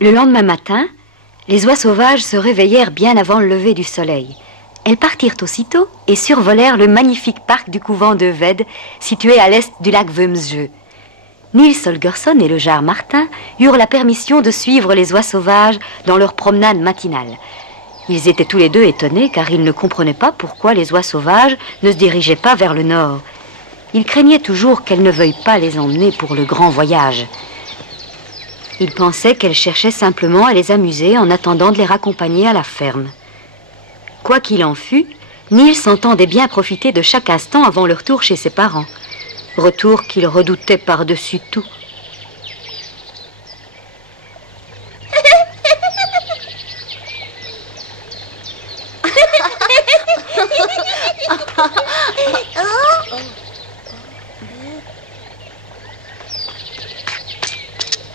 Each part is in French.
Le lendemain matin, les oies sauvages se réveillèrent bien avant le lever du soleil. Elles partirent aussitôt et survolèrent le magnifique parc du couvent de Ved, situé à l'est du lac Vömsjö. Nils Holgersson et le jarre Martin eurent la permission de suivre les oies sauvages dans leur promenade matinale. Ils étaient tous les deux étonnés car ils ne comprenaient pas pourquoi les oies sauvages ne se dirigeaient pas vers le nord. Ils craignaient toujours qu'elles ne veuillent pas les emmener pour le grand voyage. Ils pensaient qu'elles cherchaient simplement à les amuser en attendant de les raccompagner à la ferme. Quoi qu'il en fût, Nils entendait bien profiter de chaque instant avant le retour chez ses parents. Retour qu'il redoutait par-dessus tout.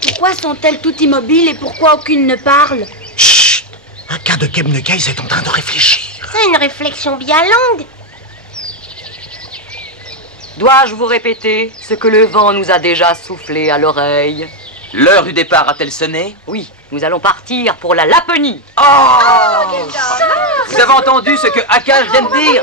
Pourquoi sont-elles toutes immobiles et pourquoi aucune ne parle? Chut! Un cas de Kebnekaise est en train de réfléchir. C'est une réflexion bien longue. Dois-je vous répéter ce que le vent nous a déjà soufflé à l'oreille? L'heure du départ a-t-elle sonné? Oui, nous allons partir pour la Laponie. Vous avez entendu ce que Akal vient de dire?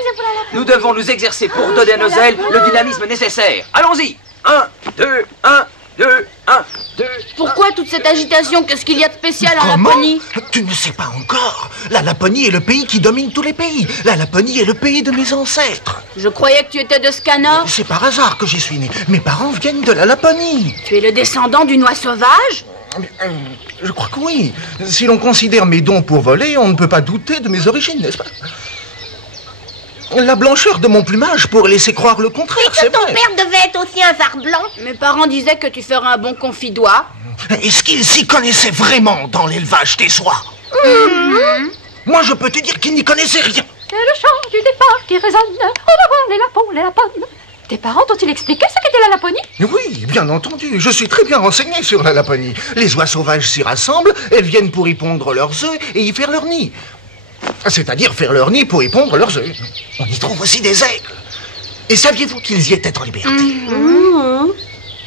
Nous devons nous exercer pour donner à nos ailes le dynamisme nécessaire. Allons-y! 1, 2, 1, 2, 1, 2... Pourquoi toute cette agitation? Qu'est-ce qu'il y a de spécial en Comment? Laponie? Tu ne sais pas encore. La Laponie est le pays qui domine tous les pays. La Laponie est le pays de mes ancêtres. Je croyais que tu étais de Scanor. C'est par hasard que j'y suis né. Mes parents viennent de la Laponie. Tu es le descendant d'une oie sauvage? Je crois que oui. Si l'on considère mes dons pour voler, on ne peut pas douter de mes origines, n'est-ce pas? La blancheur de mon plumage pourrait laisser croire le contraire, Et que c'est ton vrai. père devait être aussi un phare blanc. Mes parents disaient que tu ferais un bon confidois. Est-ce qu'ils s'y connaissaient vraiment dans l'élevage des soies? Moi, je peux te dire qu'ils n'y connaissaient rien. C'est le chant du départ qui résonne. En avant les lapons, les lapones. Tes parents t'ont-ils expliqué ce qu'était la Laponie? Oui, bien entendu. Je suis très bien renseigné sur la Laponie. Les oies sauvages s'y rassemblent, elles viennent pour y pondre leurs œufs et y faire leur nid. C'est-à-dire faire leur nid pour y pondre leurs œufs. On y trouve aussi des aigles. Et saviez-vous qu'ils y étaient en liberté?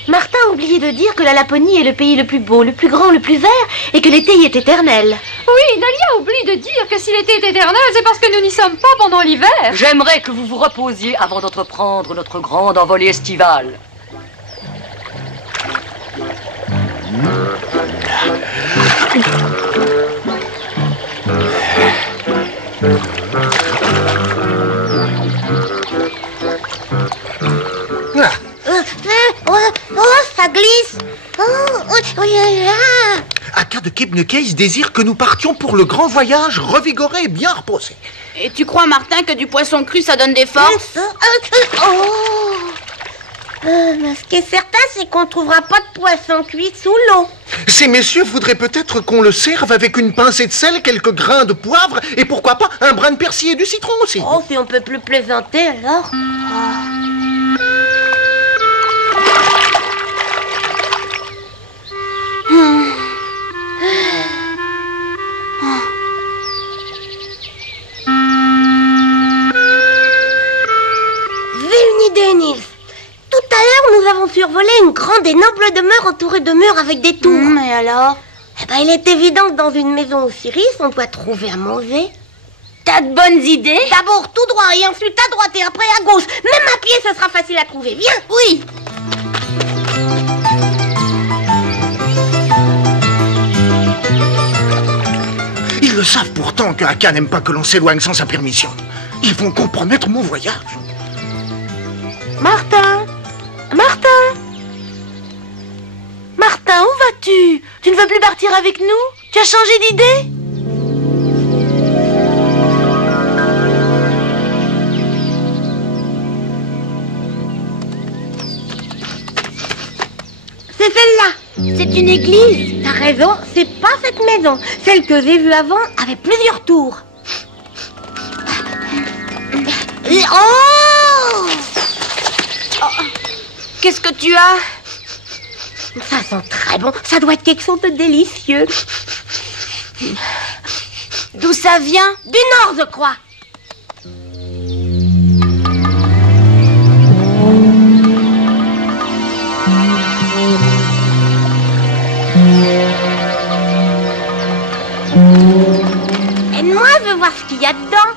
Martin a oublié de dire que la Laponie est le pays le plus beau, le plus grand, le plus vert, et que l'été y est éternel. Oui, Nalia oublie de dire que si l'été est éternel, c'est parce que nous n'y sommes pas pendant l'hiver. J'aimerais que vous vous reposiez avant d'entreprendre notre grande envolée estivale. Ça glisse. Aka de Kebnekaise désire que nous partions pour le grand voyage, revigorés et bien reposés. Et tu crois, Martin, que du poisson cru, ça donne des forces? Mais ce qui est certain, c'est qu'on ne trouvera pas de poisson cuit sous l'eau. Ces messieurs voudraient peut-être qu'on le serve avec une pincée de sel, quelques grains de poivre et pourquoi pas un brin de persil et du citron aussi. Oh, si on peut plus plaisanter, alors. Nils. Tout à l'heure, nous avons survolé une grande et noble demeure entourée de murs avec des tours. Et alors? Eh ben, il est évident que dans une maison Osiris, on doit trouver à manger. T'as de bonnes idées? D'abord tout droit et ensuite à droite et après à gauche. Même à pied, ce sera facile à trouver. Viens. Oui. Ils le savent pourtant que Aka n'aime pas que l'on s'éloigne sans sa permission. Ils vont compromettre mon voyage. Martin! Martin! Martin, où vas-tu? Tu ne veux plus partir avec nous? Tu as changé d'idée? C'est celle-là. C'est une église. T'as raison, c'est pas cette maison. Celle que j'ai vue avant avait plusieurs tours. Oh! Qu'est-ce que tu as? Ça sent très bon. Ça doit être quelque chose de délicieux. D'où ça vient? Du nord, je crois. veux voir ce qu'il y a dedans.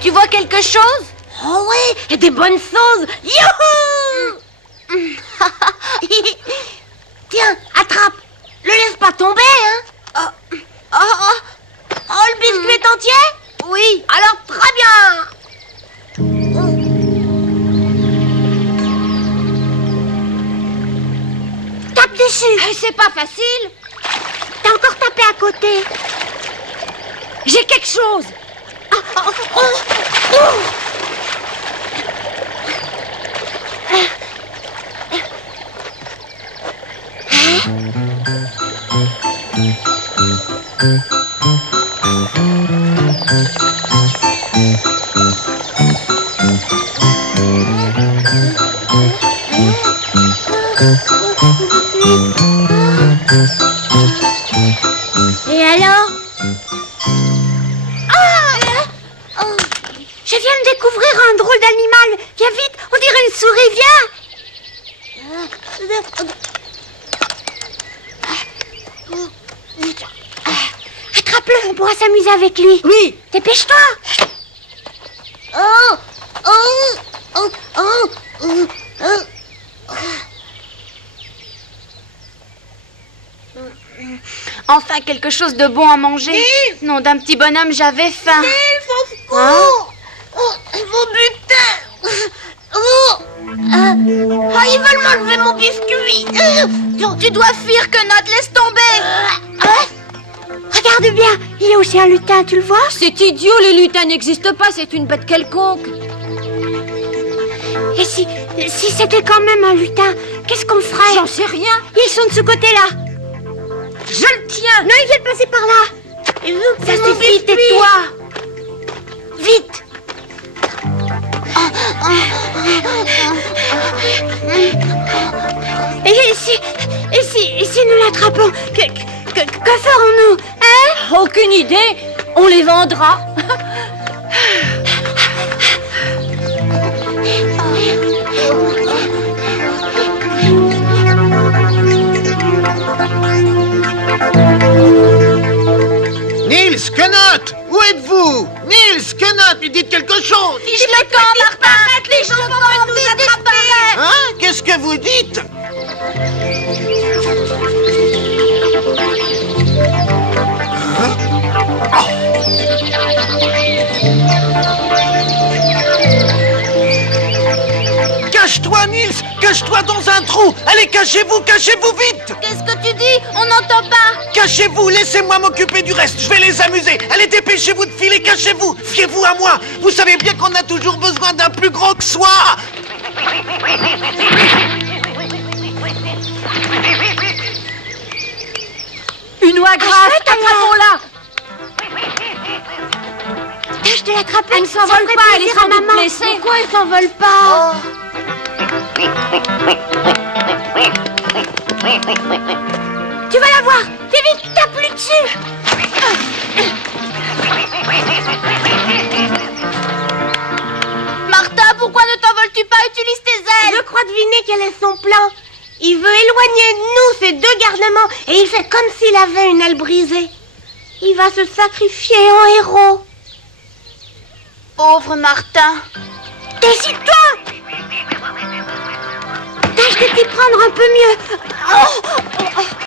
Tu vois quelque chose? Oh oui, et des bonnes choses. Youhou! Tiens, attrape. Le laisse pas tomber, hein. Oh, le biscuit est entier? Oui. Alors, très bien. Tape dessus. C'est pas facile. T'as encore tapé à côté. J'ai quelque chose. Et alors? Je viens de découvrir un drôle d'animal. Viens vite, on dirait une souris, viens. Attrape-le, on pourra s'amuser avec lui. Oui. Dépêche-toi. Enfin quelque chose de bon à manger. Non, d'un petit bonhomme, j'avais faim. Mon butin. Ils veulent m'enlever mon biscuit. Tu dois fuir, Quenotte, laisse tomber. Regarde bien, il y a aussi un lutin, tu le vois? C'est idiot, les lutins n'existent pas, c'est une bête quelconque. Et si c'était quand même un lutin, qu'est-ce qu'on ferait? J'en sais rien. Ils sont de ce côté-là. Je le tiens. Non, ils viennent passer par là. Ça suffit, tais-toi. Vite. Et si nous l'attrapons, que ferons-nous? Hein? Aucune idée. On les vendra. Nils, Quenotte, où êtes-vous? Nils, Quenotte, mais dites quelque chose. Fiche le camp, Martin. Arrête les gens pour nous attraper. Hein? Qu'est-ce que vous dites? Cache-toi, Nils! Cache-toi dans un trou! Allez, cachez-vous vite! Qu'est-ce que tu dis? On n'entend pas. Cachez-vous, laissez-moi m'occuper du reste, je vais les amuser! Allez, dépêchez-vous de filer, cachez-vous! Fiez-vous à moi! Vous savez bien qu'on a toujours besoin d'un plus gros que soi! Une oie grasse, attrapons-la. Tâche de l'attraper. Elle ne s'envole pas, elle est sans doute blessée. Pourquoi elle s'envole pas? Tu vas la voir. Fais vite, tape-lui dessus. Martha, pourquoi ne t'envoles-tu pas? Utilise tes ailes. Je crois deviner quel est son plan. Il veut éloigner de nous ces deux garnements et il fait comme s'il avait une aile brisée. Il va se sacrifier en héros. Pauvre Martin. Décide-toi. Tâche de t'y prendre un peu mieux.